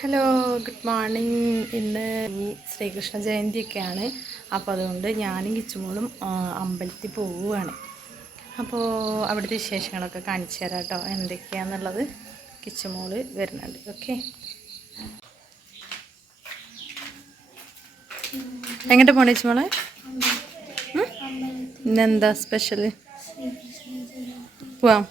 Hello, good morning. ഇന്ന് ഈ ശ്രീകൃഷ്ണ ജയന്തിയൊക്കെയാണ്. അപ്പോൾ അതുകൊണ്ട് ഞാനും കിച്ചുമോളും അമ്പലത്തിൽ പോവുകയാണ്. അപ്പോൾ അവിടുത്തെ വിശേഷങ്ങളൊക്കെ കാണിച്ചു തരാം കേട്ടോ, എന്തൊക്കെയാണെന്നുള്ളത്. കിച്ചുമോള് വരുന്നുണ്ട്. ഓക്കെ, എങ്ങോട്ട് പോണേ കിച്ചുമോളെ? ഇന്നെന്താ സ്പെഷ്യൽ? പോവാം.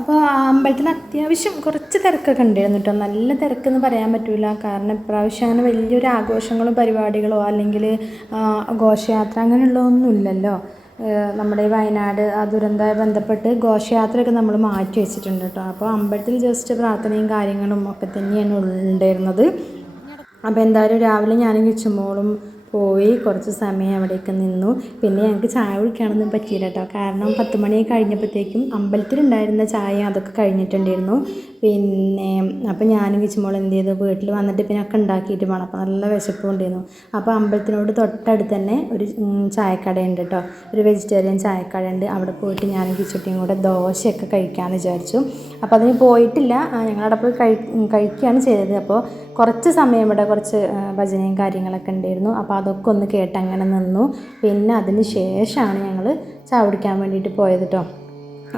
അപ്പോൾ അമ്പലത്തിൽ അത്യാവശ്യം കുറച്ച് തിരക്കൊക്കെ ഉണ്ടായിരുന്നു കേട്ടോ. നല്ല തിരക്കെന്ന് പറയാൻ പറ്റില്ല, കാരണം ഇപ്രാവശ്യം അങ്ങനെ വലിയൊരു ആഘോഷങ്ങളോ പരിപാടികളോ അല്ലെങ്കിൽ ഘോഷയാത്ര അങ്ങനെയുള്ളതൊന്നും ഇല്ലല്ലോ. നമ്മുടെ വയനാട് ആ ദുരന്തവുമായി ബന്ധപ്പെട്ട് ഘോഷയാത്രയൊക്കെ നമ്മൾ മാറ്റി വെച്ചിട്ടുണ്ട് കേട്ടോ. അപ്പോൾ അമ്പലത്തിൽ ജസ്റ്റ് പ്രാർത്ഥനയും കാര്യങ്ങളും ഒക്കെ തന്നെയാണ് ഉണ്ടായിരുന്നത്. അപ്പോൾ എന്തായാലും രാവിലെ ഞാനും കിച്ചുമോളും പോയി കുറച്ച് സമയം അവിടെയൊക്കെ നിന്നു. പിന്നെ ഞങ്ങൾക്ക് ചായ കുടിക്കാനൊന്നും പറ്റിയില്ല കേട്ടോ, കാരണം 10 മണി കഴിഞ്ഞപ്പോഴത്തേക്കും അമ്പലത്തിലുണ്ടായിരുന്ന ചായ അതൊക്കെ കഴിഞ്ഞിട്ടുണ്ടായിരുന്നു. പിന്നെ അപ്പോൾ ഞാനും കിച്ചുമോളും എന്ത് ചെയ്തു, വീട്ടിൽ വന്നിട്ട് പിന്നെ ഒക്കെ ഉണ്ടാക്കിയിട്ട് വേണം. അപ്പോൾ നല്ല വിശപ്പും ഉണ്ടായിരുന്നു. അപ്പോൾ അമ്പലത്തിനോട് തൊട്ടടുത്ത് തന്നെ ഒരു ചായക്കടയുണ്ട് കേട്ടോ, ഒരു വെജിറ്റേറിയൻ ചായക്കടയുണ്ട്. അവിടെ പോയിട്ട് ഞാനും കിച്ചുട്ടിയും കൂടെ ദോശയൊക്കെ കഴിക്കാമെന്ന് വിചാരിച്ചു. അപ്പോൾ അതിന് പോയിട്ടില്ല, ഞങ്ങളവിടെ പോയി കഴിക്കുകയാണ് ചെയ്തത്. അപ്പോൾ കുറച്ച് സമയം ഇവിടെ കുറച്ച് ഭജനയും കാര്യങ്ങളൊക്കെ ഉണ്ടായിരുന്നു. അപ്പോൾ അതൊക്കെ ഒന്ന് കേട്ടങ്ങനെ നിന്നു. പിന്നെ അതിന് ശേഷമാണ് ഞങ്ങൾ ചായ കുടിക്കാൻ വേണ്ടിയിട്ട് പോയത് കേട്ടോ.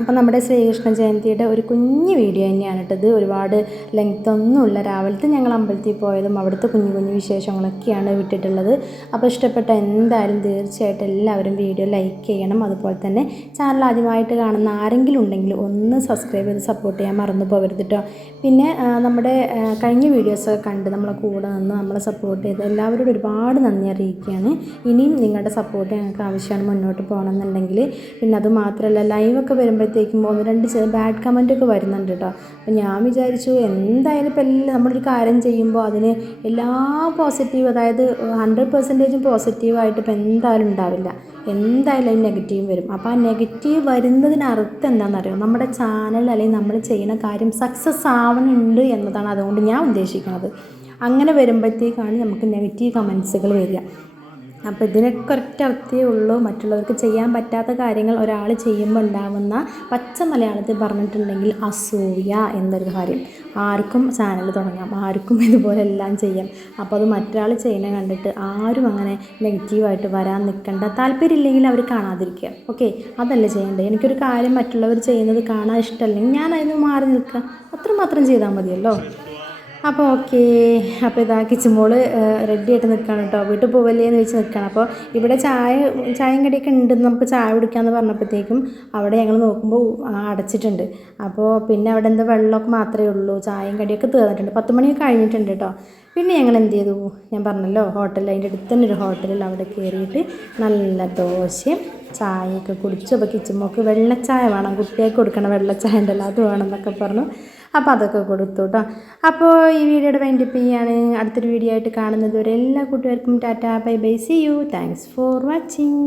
അപ്പോൾ നമ്മുടെ ശ്രീകൃഷ്ണ ജയന്തിയുടെ ഒരു കുഞ്ഞു വീഡിയോ തന്നെയാണ് ഇട്ടത്, ഒരുപാട് ലെങ്ത് ഒന്നുമില്ല. രാവിലത്തെ ഞങ്ങൾ അമ്പലത്തിൽ പോയതും അവിടുത്തെ കുഞ്ഞു കുഞ്ഞു വിശേഷങ്ങളൊക്കെയാണ് വിട്ടിട്ടുള്ളത്. അപ്പോൾ ഇഷ്ടപ്പെട്ട എന്തായാലും തീർച്ചയായിട്ടും എല്ലാവരും വീഡിയോ ലൈക്ക് ചെയ്യണം. അതുപോലെ തന്നെ ചാനൽ ആദ്യമായിട്ട് കാണുന്ന ആരെങ്കിലും ഉണ്ടെങ്കിൽ ഒന്ന് സബ്സ്ക്രൈബ് ചെയ്ത് സപ്പോർട്ട് ചെയ്യാൻ മറന്നു പോകരുത് കേട്ടോ. പിന്നെ നമ്മുടെ കഴിഞ്ഞ വീഡിയോസൊക്കെ കണ്ട് നമ്മളെ കൂടെ നിന്ന് നമ്മളെ സപ്പോർട്ട് ചെയ്ത് എല്ലാവരോടും ഒരുപാട് നന്ദി അറിയിക്കുകയാണ്. ഇനിയും നിങ്ങളുടെ സപ്പോർട്ട് ഞങ്ങൾക്ക് ആവശ്യമാണ് മുന്നോട്ട് പോകണമെന്നുണ്ടെങ്കിൽ. പിന്നെ അതുമാത്രമല്ല, ലൈവൊക്കെ വരുമ്പോഴത്തേക്കും 1-2 ബാഡ് കമൻറ്റൊക്കെ വരുന്നുണ്ട് കേട്ടോ. അപ്പോൾ ഞാൻ വിചാരിച്ചു എന്തായാലും ഇപ്പോൾ എല്ലാം നമ്മളൊരു കാര്യം ചെയ്യുമ്പോൾ അതിന് എല്ലാ പോസിറ്റീവ്, അതായത് 100% പോസിറ്റീവായിട്ട് ഇപ്പോൾ എന്തായാലും ഉണ്ടാവില്ല, എന്തായാലും അതിന് നെഗറ്റീവ് വരും. അപ്പോൾ ആ നെഗറ്റീവ് വരുന്നതിന് അർത്ഥം എന്താണെന്നറിയോ, നമ്മുടെ ചാനൽ അല്ലെങ്കിൽ നമ്മൾ ചെയ്യുന്ന കാര്യം സക്സസ് ആവണുണ്ട് എന്നതാണ് അതുകൊണ്ട് ഞാൻ ഉദ്ദേശിക്കുന്നത്. അങ്ങനെ വരുമ്പോഴത്തേക്കാണ് നമുക്ക് നെഗറ്റീവ് കമൻസുകൾ വരിക. അപ്പോൾ ഇതിനൊക്കെ ഒരൊറ്റ ഉള്ളൂ, മറ്റുള്ളവർക്ക് ചെയ്യാൻ പറ്റാത്ത കാര്യങ്ങൾ ഒരാൾ ചെയ്യുമ്പോൾ ഉണ്ടാകുന്ന പച്ച മലയാളത്തിൽ പറഞ്ഞിട്ടുണ്ടെങ്കിൽ അസൂയ എന്നൊരു കാര്യം. ആർക്കും ചാനൽ തുടങ്ങാം, ആർക്കും ഇതുപോലെ എല്ലാം ചെയ്യാം. അപ്പോൾ അത് മറ്റൊരാൾ ചെയ്യുന്നത് കണ്ടിട്ട് ആരും അങ്ങനെ നെഗറ്റീവായിട്ട് വരാൻ നിൽക്കേണ്ട. താല്പര്യമില്ലെങ്കിൽ അവർ കാണാതിരിക്കുക. ഓക്കെ, അതല്ല ചെയ്യേണ്ടത്. എനിക്കൊരു കാര്യം മറ്റുള്ളവർ ചെയ്യുന്നത് കാണാൻ ഇഷ്ടമല്ലെങ്കിൽ ഞാൻ അതിന് മാറി നിൽക്കുക, അത്രമാത്രം ചെയ്താൽ മതിയല്ലോ. അപ്പോൾ ഓക്കെ, അപ്പോൾ ഇതാ കിച്ചുമോള് റെഡി ആയിട്ട് നിൽക്കുകയാണ് കേട്ടോ. വീട്ടിൽ പോവല്ലേ എന്ന് വെച്ച് നിൽക്കുകയാണ്. അപ്പോൾ ഇവിടെ ചായയും കടിയൊക്കെ ഉണ്ടെന്ന് നമുക്ക് ചായ കുടിക്കാമെന്ന് പറഞ്ഞപ്പോഴത്തേക്കും അവിടെ ഞങ്ങൾ നോക്കുമ്പോൾ അടച്ചിട്ടുണ്ട്. അപ്പോൾ പിന്നെ അവിടെ എന്താ വെള്ളമൊക്കെ മാത്രമേ ഉള്ളൂ, ചായയും കടിയൊക്കെ തീർന്നിട്ടുണ്ട്. 10 മണിയൊക്കെ കഴിഞ്ഞിട്ടുണ്ട് കേട്ടോ. പിന്നെ ഞങ്ങൾ എന്ത് ചെയ്തു, ഞാൻ പറഞ്ഞല്ലോ ഹോട്ടലിൽ, അതിൻ്റെ അടുത്ത് തന്നെ ഒരു ഹോട്ടലിൽ അവിടെ കയറിയിട്ട് നല്ല ദോശയും ചായയൊക്കെ കുടിച്ചു. അപ്പോൾ കിച്ചുമോൾക്ക് വെള്ളച്ചായ വേണം, കുട്ടികൾക്ക് കൊടുക്കണം വെള്ളച്ചായ ഉണ്ടല്ലോ, അത് വേണം എന്നൊക്കെ പറഞ്ഞു. അപ്പോൾ അതൊക്കെ കൊടുത്തു കേട്ടോ. അപ്പോൾ ഈ വീഡിയോയുടെ വൈൻഡപ്പ് ചെയ്യാണ്. അടുത്തൊരു വീഡിയോ ആയിട്ട് കാണുന്നത് വരെ എല്ലാ കൂട്ടുകാർക്കും tata, bye bye, see you, thanks for watching.